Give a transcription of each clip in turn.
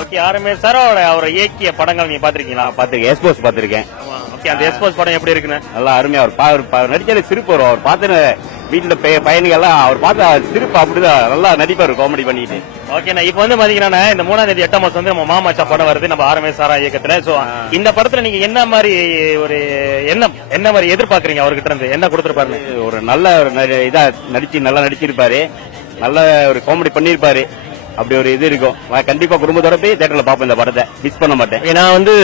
Okay, யாருமே சாரோட அவர் இயக்கிய படங்கள் நீங்க பாத்திருக்கீங்களா? பாத்திருக்கேன், எஸ்போஸ் பாத்திருக்கேன். ஓகே, அந்த எஸ்போஸ் படம் எப்படி இருக்குன்னு? நல்லா அருமையா அவர் நடிச்சாலே சிரிப்பு வரும். அவர் பார்த்து வீட்டுல பையனுங்க எல்லாம் அவர் பார்த்து சிரிப்பு அப்படிதான் நல்லா நடிப்பாரு காமெடி பண்ணிட்டு. ஓகே, நான் இப்ப வந்து பாத்தீங்கன்னா இந்த 3ஆம் தேதி 8ஆம் மாசம் வந்து நம்ம மாமாச்சா படம் வருது நம்ம ஆர்எம்ஏ சாரா இயக்கத்துல. சோ இந்த படத்துல நீங்க என்ன மாதிரி ஒரு என்ன மாதிரி எதிர்பார்க்கறீங்க? அவர்கிட்ட இருந்து என்ன கொடுத்துருப்பாரு? ஒரு நல்ல இதா நல்லா நடிச்சிருப்பாரு, நல்ல ஒரு காமெடி பண்ணிருப்பாரு. அப்படி ஒரு இது இருக்கும். கண்டிப்பா குடும்பத்தோட போய் தியேட்டர்ல பாப்பேன் இந்த படத்தை, மிஸ் பண்ண மாட்டேன். ஏன்னா வந்து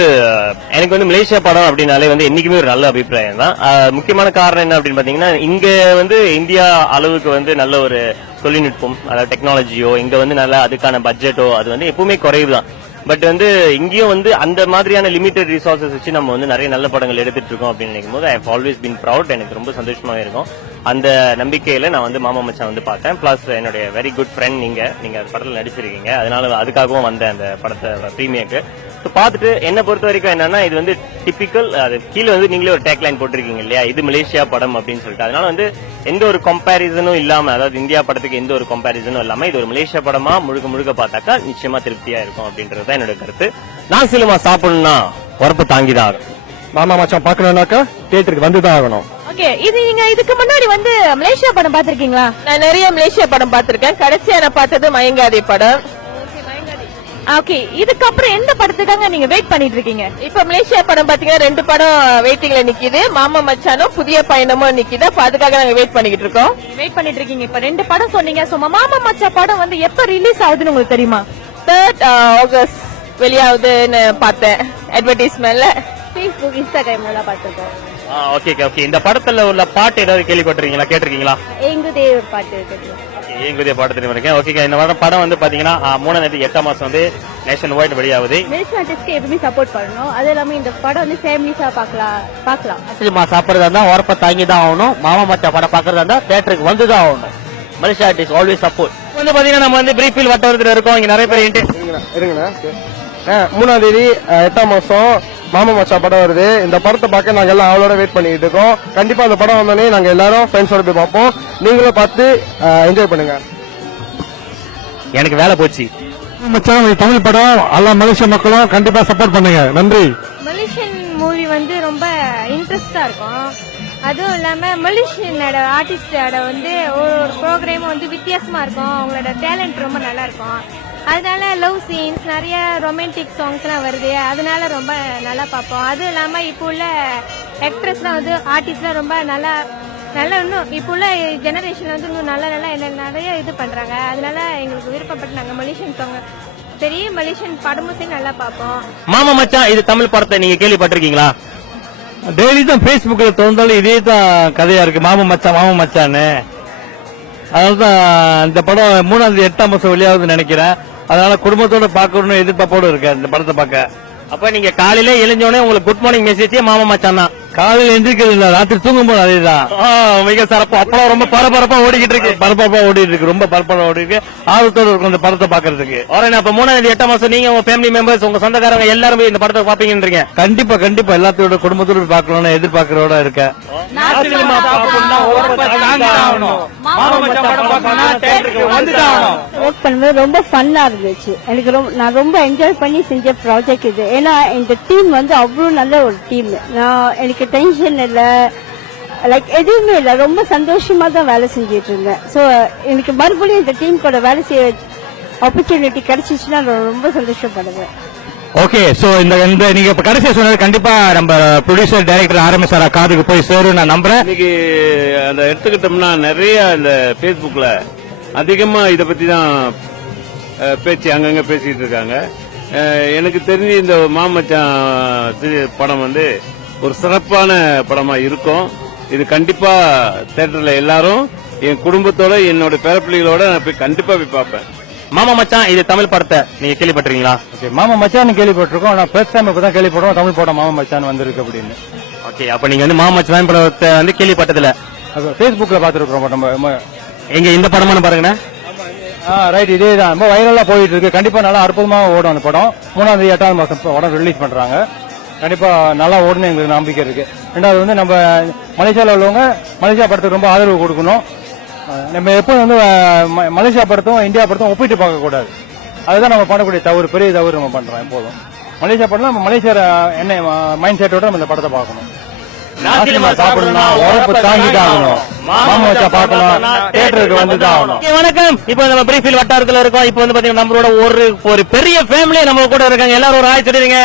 எனக்கு வந்து மலேசியா படம் அப்படின்னாலே வந்து என்னைக்குமே ஒரு நல்ல அபிப்பிராயம் தான். முக்கியமான காரணம் என்ன அப்படின்னு பாத்தீங்கன்னா, இங்க வந்து இந்தியா அளவுக்கு வந்து நல்ல ஒரு தொழில்நுட்பம், அதாவது டெக்னாலஜியோ இங்க வந்து நல்ல அதுக்கான பட்ஜெட்டோ அது வந்து எப்பவுமே குறைவுதான். பட் வந்து இங்கேயும் வந்து அந்த மாதிரியான லிமிடெட் ரிசோர்சஸ் வச்சு நம்ம வந்து நிறைய நல்ல படங்கள் எடுத்துட்டு இருக்கோம் அப்படின்னு நினைக்கும் போது I have always been proud. எனக்கு ரொம்ப சந்தோஷமாவே இருக்கும். அந்த நம்பிக்கையில நான் வந்து மாமா மச்சான் வந்து பார்த்தேன். பிளஸ் என்னுடைய வெரி குட் ஃப்ரெண்ட் நீங்க அந்த படத்துல நடிச்சிருக்கீங்க. அதனால அதுக்காகவும் வந்தேன் அந்த படத்தை பிரீமியருக்கு. பார்த்துட்டு என்ன பொறுத்த வரைக்கும் என்னன்னா, இது வந்து டிபிக்கல், அது கீழே வந்து நீங்களே ஒரு டேக்லைன் போட்டிருக்கீங்க இல்லையா, இது மலேசியா படம் அப்படின்னு சொல்லிட்டு. அதனால வந்து எந்த ஒரு கம்பேரிசனும் இல்லாம, அதாவது இந்தியா படத்துக்கு எந்த ஒரு கம்பேரிசனும் இல்லாம இது ஒரு மலேசியா படமா முழுக்க பார்த்தாக்கா நிச்சயமா திருப்தியா இருக்கும் அப்படின்றது தான் என்னோட கருத்து. நான் சினிமா சாப்பிடணும்னா உரப்பு தாங்கிதான் ஆகும். மாமா மச்சான் பாக்கணும்னாக்கா தியேட்டருக்கு வந்துதான் ஆகணும். ஓகே, இது நீங்க இதுக்கு முன்னாடி வந்து மலேசியா படம் பாத்திருக்கீங்களா? நான் நிறைய மலேசியா படம் பாத்திருக்கேன். கடைசியா நான் பார்த்தது மயங்காதே படம். ஓகே, இதுக்கப்புறம் எந்த படத்துக்காக நீங்க வெயிட் பண்ணிட்டு இருக்கீங்க? இப்ப மலேசியா படம் பாத்தீங்கன்னா 2 படம் வெயிட்டிங்ல நிக்குது. மாமா மச்சானும் புதிய பயணமும் நிக்குது. அப்ப அதுக்காக நாங்க வெயிட் பண்ணிட்டு இருக்கோம். வெயிட் பண்ணிட்டு இருக்கீங்க. இப்ப 2 படம் சொன்னீங்க. சோ மாமா மச்சா படம் வந்து எப்ப ரிலீஸ் ஆகுதுன்னு உங்களுக்கு தெரியுமா? 3rd ஆகஸ்ட் வெளியாகுதுன்னு பார்த்தேன் அட்வர்டைஸ்மெண்ட்ல. Facebook, Instagram எல்லாம் பார்த்திருக்கோம். ஓகே, இந்த படத்துல உள்ள பாட்டு ஏதாவது கேள்விப்பட்டிருக்கீங்களா, கேட்டிருக்கீங்களா? எங்குதே ஒரு பாட்டு தெரியும். எங்குதே பாட்டு தெரியும் இருக்கேன். ஓகே, இந்த படம் வந்து பாத்தீங்கன்னா 3ஆம் தேதி 8ஆம் மாசம் வந்து நேஷன் வைட் வெளியாகுது. மலேசியா ஆர்டிஸ்ட்க்கு எப்பவுமே சப்போர்ட் பண்ணணும். அது இல்லாம இந்த படம் வந்து ஃபேமிலிஸா பார்க்கலாம். சினிமா சாப்பிடுறதா இருந்தா உரப்ப தாங்கி தான் ஆகணும். மாமா மச்சா படம் பாக்குறதா இருந்தா தியேட்டருக்கு வந்துதான் ஆகணும். Malaysia artist always support. வந்து பாத்தீங்கன்னா நம்ம வந்து பிரீஃபீல் வட்டத்துல இருக்கோம். இங்க நிறைய பேர் இருங்கண்ணா. 3ஆம் தேதி 8ஆம் மாசம் மாமா மச்சா படம் வருது. இந்த படத்தை பார்க்க நாங்க எல்லாம் அவளோட வெயிட் பண்ணிட்டு இருக்கோம். கண்டிப்பா அந்த படம் வந்தோடனே நாங்க எல்லாரும் ஃப்ரெண்ட்ஸோட போய் பார்ப்போம். நீங்களும் பார்த்து என்ஜாய் பண்ணுங்க. எனக்கு வேலை போச்சு. மச்சான் தமிழ் படம் எல்லா மலேசிய மக்களும் கண்டிப்பா சப்போர்ட் பண்ணுங்க. நன்றி. மலேசியன் மூவி வந்து ரொம்ப இன்ட்ரெஸ்டா இருக்கும். அதுவும் இல்லாம மலேசியனோட ஆர்டிஸ்டோட வந்து ஒரு ப்ரோக்ராம் வந்து வித்தியாசமா இருக்கும். அவங்களோட டேலண்ட் ரொம்ப நல்லா இருக்கும். அதனால லவ் சீன்ஸ், நிறைய ரொமான்டிக் சாங்ஸ் எல்லாம் வருது. அதனால ரொம்ப நல்லா பார்ப்போம். அதுவும் இல்லாம இப்போ உள்ள ஆக்ட்ரஸ்லாம் வந்து ஆர்டிஸ்ட்லாம் ரொம்ப நல்லா இன்னும் இப்போ உள்ள ஜெனரேஷன்ல வந்து இன்னும் நல்லா நிறைய இது பண்றாங்க. அதனால எங்களுக்கு விருப்பப்பட்டு நாங்க மலேசியன் சாங் சரி மலேசியன் படமும் சரி நல்லா பார்ப்போம். மாமா மச்சான் இது தமிழ் படத்தை நீங்க கேள்விப்பட்டிருக்கீங்களா? டெய்லி தான் Facebookல திறந்தாலும் இதே தான் கதையா இருக்கு, மாமா மச்சான்னு. அதனாலதான் இந்த படம் 3ஆம் தேதி 8ஆம் மாசம் வெளியாகுதுன்னு நினைக்கிறேன். அதனால குடும்பத்தோட பாக்கணும்னு எதிர்பார்ப்போடு இருக்கேன் இந்த படத்தை பார்க்க. அப்ப நீங்க காலையில எழுந்தோடனே உங்களுக்கு குட் மார்னிங் மெசேஜே மாமா மச்சான் தான். காலையில எந்திரிக்கிறது இல்ல, ராத்திரி தூங்கும் போது அதேதான். மிக சிறப்பு. அப்பறம் ரொம்ப பரபரப்பா ஓடிக்கிட்டு இருக்கு. ரொம்ப பரபரப்பா ஓடி இருக்கு. ஆர்வத்தோட இருக்கும் இந்த படத்தை பாக்குறதுக்கு. அப்ப 3ஆம் தேதி 8ஆம் மாசம் நீங்க உங்க ஃபேமிலி மெம்பர்ஸ், உங்க சொந்தக்காரங்க எல்லாரும் இந்த படத்தை பாப்பீங்கன்றீங்க. கண்டிப்பா எல்லாத்தோட குடும்பத்தோட பாக்கணும்னு எதிர்பார்க்கறோட இருக்கேன். ஒர்க் பண்ணும்போது ரொம்ப ஃபன்னா இருந்துச்சு. நான் ரொம்ப என்ஜாய் பண்ணி செஞ்ச ப்ராஜெக்ட் இது. ஏன்னா இந்த டீம் வந்து அவ்வளவு நல்ல ஒரு டீம். எனக்கு டென்ஷன் இல்ல, லைக் எதுவுமே இல்ல, ரொம்ப சந்தோஷமா தான் வேலை செஞ்சிட்டு இருந்தேன். சோ எனக்கு மறுபடியும் இந்த டீம் கூட வேலை செய்ய ஆப்பர்ச்சுனிட்டி கிடைச்சிச்சுன்னா நான் ரொம்ப சந்தோஷப்படுவேன். ஓகே, சோ இந்த நீங்க கடைசியா சொன்னது கண்டிப்பா நம்ம ப்ரொடியூசர் டைரக்டர் ஆர்எம்எஸ் சார் காதுக்கு போய் சேரும் நான் நம்புறேன். இன்னைக்கு அந்த எடுத்துக்கிட்டோம்னா நிறைய இந்த Facebookல அதிகமா இத பத்தி தான் பேச்சு அங்கங்க பேசிட்டு இருக்காங்க. எனக்கு தெரிஞ்சு இந்த மாமச்சான் படம் வந்து ஒரு சிறப்பான படமா இருக்கும். இது கண்டிப்பா தியேட்டர்ல எல்லாரும் என் குடும்பத்தோட என்னோட பேரப்பிள்ளைகளோட நான் போய் கண்டிப்பா போய் பார்ப்பேன். மாமா மச்சான் இது தமிழ் படத்தை நீங்க கேள்விப்பட்டிருக்கீங்களா? மாமா மச்சான் கேள்விப்பட்டிருக்கோம். நான் ஃபர்ஸ்ட் டைம் இப்பதான் கேள்விப்படுறோம் தமிழ் படம் மாமா மச்சான் வந்திருக்கு அப்படின்னு. ஓகே, அப்ப நீங்க வந்து மாமா மச்சான் படத்தை வந்து கேள்விப்பட்டதுல Facebookல பாத்துருக்கோம். நம்ம எங்க இந்த படமான பாருங்கண்ணா. ரைட், இதே தான் ரொம்ப வைரலா போயிட்டு இருக்கு. கண்டிப்பா நல்லா அற்புதமா ஓடும் அந்த படம். 3ஆம் தேதி 8ஆம் மாசம் படம் ரிலீஸ் பண்றாங்க. கண்டிப்பா நல்லா ஓடுன்னு எங்களுக்கு நம்பிக்கை இருக்கு. ரெண்டாவது வந்து நம்ம மலேசியாவில் உள்ளவங்க மலேசியா படத்துக்கு ரொம்ப ஆதரவு கொடுக்கணும். நம்ம எப்போ வந்து மலேசியா படத்தும் இந்தியா படத்தும் ஒப்பிட்டு பார்க்க கூடாது. அதுதான் நம்ம பண்ணக்கூடிய தவறு, பெரிய தவறு நம்ம பண்றோம். எப்போதும் மலேசியா படம் நம்ம மலேசியா என்ன மைண்ட் செட்டோட நம்ம இந்த படத்தை பார்க்கணும். உரப்பு தாங்கிதான் ஆகணும். மாமா மச்சான் பார்க்கணும், தியேட்டருக்கு வந்துதான் ஆகணும். வணக்கம். இப்போ நம்ம பிரீஃபில் வட்டாரத்துல இருக்கோம். இப்போ வந்து பாத்தீங்கன்னா நம்மளோட ஒரு பெரிய ஃபேமிலி நம்ம கூட இருக்காங்க. எல்லாரும் ஒரு ஆய் சொல்லிடுங்க.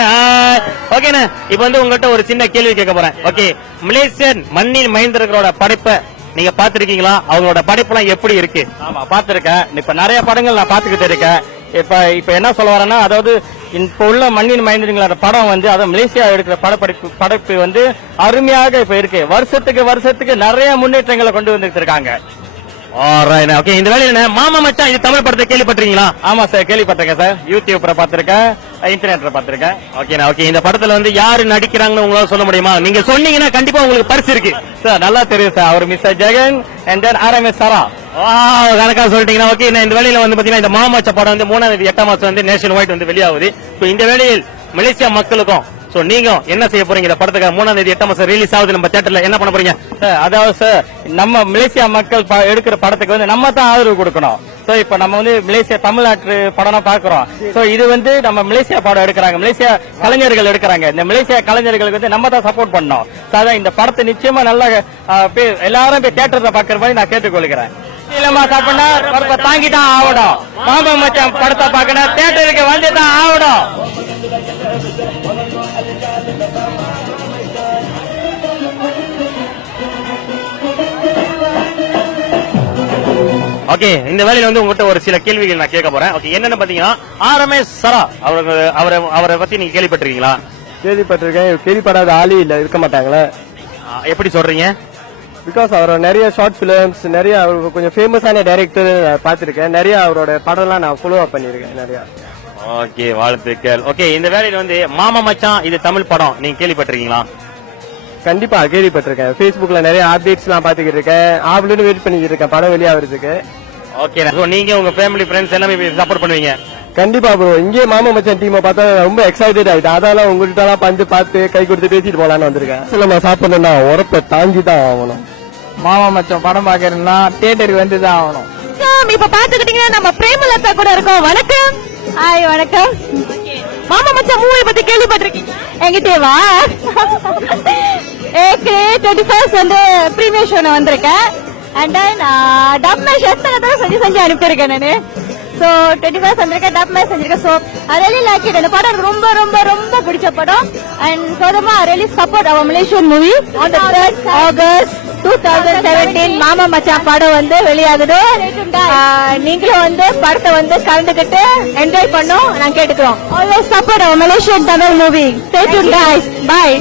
ஓகேண்ணா, இப்போ வந்து உங்ககிட்ட ஒரு சின்ன கேள்வி கேட்க போறேன். ஓகே, மலேசியன் மண்ணின் மைந்தர்களோட படைப்பை நீங்க பாத்திருக்கீங்களா? அவங்களோட படைப்பெல்லாம் எப்படி இருக்கு? ஆமா, பாத்திருக்கேன். இப்ப நிறைய படங்கள் நான் பாத்துக்கிட்டு இருக்கேன். இப்ப என்ன சொல்ல வரேன்னா, அதாவது இப்ப உள்ள மண்ணின் மைந்தர்களோட படம் வந்து அதாவது மலேசியா எடுக்கிற படைப்பு வந்து அருமையாக இப்ப இருக்கு. வருஷத்துக்கு நிறைய முன்னேற்றங்களை கொண்டு வந்துட்டு இருக்காங்க. ஓகே, இந்த வேலையில மாமா மச்சான் இது தமிழ் படத்தை கேள்விப்பட்டிருக்கீங்களா? ஆமா சார், கேள்விப்பட்டிருக்கேன் சார். யூடியூப்ல பாத்திருக்கேன், இன்டர்நெட்ல பாத்திருக்கேன். ஓகே, இந்த படத்துல வந்து யாரு நடிக்கிறாங்கன்னு உங்களால சொல்ல முடியுமா? நீங்க சொன்னீங்கன்னா கண்டிப்பா உங்களுக்கு பரிசு இருக்கு சார். நல்லா தெரியும் சார். அவர் mister Jagan and then RMS சரா. கணக்கா சொல்லிட்டீங்கன்னா ஓகே. இந்த வேலையில வந்து பாத்தீங்கன்னா இந்த மாமா மச்சான் படம் வந்து 3ஆம் தேதி 8ஆம் மாசம் வந்து நேஷனல் வைட் வந்து வெளியாகுது. இந்த வேளையில் மலேசியா மக்களுக்கும் நீங்க என்ன செய்ய போறீங்க? இந்த படத்துக்கு 3ஆம் தேதி 8ஆம் மாசம் ரிலீஸ் ஆகுது நம்ம தியேட்டர்ல, என்ன பண்ண போறீங்க? அதாவது சார், நம்ம மலேசியா மக்கள் எடுக்கிற படத்துக்கு வந்து நம்ம தான் ஆதரவு கொடுக்கணும். சோ இப்ப நம்ம வந்து மலேசியா தமிழ்நாட்டு படம் பாக்குறோம். சோ இது வந்து நம்ம மலேசியா படம் எடுக்கிறாங்க, மலேசியா கலைஞர்கள் எடுக்கிறாங்க. இந்த மலேசியா கலைஞர்களுக்கு வந்து நம்ம தான் சப்போர்ட் பண்ணணும். அதான் இந்த படத்தை நிச்சயமா நல்லா எல்லாரும் போய் தியேட்டர்ல பாக்குற மாதிரி நான் கேட்டுக்கொள்கிறேன். தாங்கி தான் ஆகணும். மாமா மச்சான் படத்தை பாக்கணும், தியேட்டருக்கு வந்து தான் ஆகணும். ஓகே, இந்த வேலையில வந்து உங்ககிட்ட ஒரு சில கேள்விகள் நான் கேட்க போறேன். ஓகே, என்னன்னு பாத்தீங்கன்னா RMS சரா அவரை பத்தி நீங்க கேள்விப்பட்டிருக்கீங்களா? கேள்விப்பட்டிருக்கேன். கேள்விப்படாத ஆளி இல்ல இருக்க மாட்டாங்களே. எப்படி சொல்றீங்க? பிகாஸ் அவரோட நிறைய ஷார்ட் பிலிம்ஸ், நிறைய அவர் கொஞ்சம் ஃபேமஸான டைரக்டர் பார்த்திருக்கேன். நிறைய அவரோட படம்லாம் நான் ஃபாலோ அப் பண்ணிருக்கேன் நிறைய. ஓகே, வாழ்த்துக்கள். ஓகே, இந்த வேலையில வந்து மாமா மச்சான் இது தமிழ் படம் நீங்க கேள்விப்பட்டிருக்கீங்களா? கண்டிப்பா கேள்விப்பட்டிருக்கேன். Facebookல நிறைய அப்டேட்ஸ் எல்லாம் பாத்துக்கிட்டு இருக்கேன். ஆவலுன்னு வெயிட் பண்ணிட்டு இருக்கேன் படம் வெளியாகிறதுக்கு. ஓகே, நீங்க உங்க ஃபேமிலி ஃப்ரெண்ட்ஸ் எல்லாமே சப்போர்ட் பண்ணுவீங்க? கண்டிப்பா ப்ரோ. இங்கே மாமா மச்சான் டீமை பார்த்தா ரொம்ப எக்ஸைட்டட் ஆயிட்டேன். அதெல்லாம் உங்ககிட்ட எல்லாம் பார்த்து கை கொடுத்து பேசிட்டு போலான்னு வந்திருக்கேன். நம்ம சாப்பிடணும்னா உரப்பை தாங்கி தான் ஆகணும். மாமா மச்சான் படம் பாக்கணும்னா தியேட்டருக்கு வந்து தான் ஆகணும். இப்ப பாத்துக்கிட்டீங்கன்னா நம்ம பிரேமலதா கூட இருக்கோம். வணக்கம். ஹாய், வணக்கம். மாமா மச்சான் மூவி பத்தி கேள்விப்பட்டிருக்கீங்க? என்கிட்ட வா. 21st வந்து பிரீமியர் ஷோ நான் வந்திருக்கேன். அண்ட் தென் டப் மேட்ச் எத்தனை தடவை செஞ்சு அனுப்பியிருக்கேன் நானு. ஸோ 21st வந்திருக்கேன், டப் மேட்ச் செஞ்சிருக்கேன். So I really like it. இந்த படம் ரொம்ப ரொம்ப ரொம்ப பிடிச்ச படம். And furthermore I really support our Malaysian movie. On the 3rd August 2017 மாமா மச்சான் படம் வந்து வெளியாகுது. நீங்களும் வந்து படத்தை வந்து கலந்துக்கிட்டு என்ஜாய் பண்ணோம் நான் கேட்டுக்கிறோம். Always support our Malaysian Tamil movie. Stay tuned guys. Bye.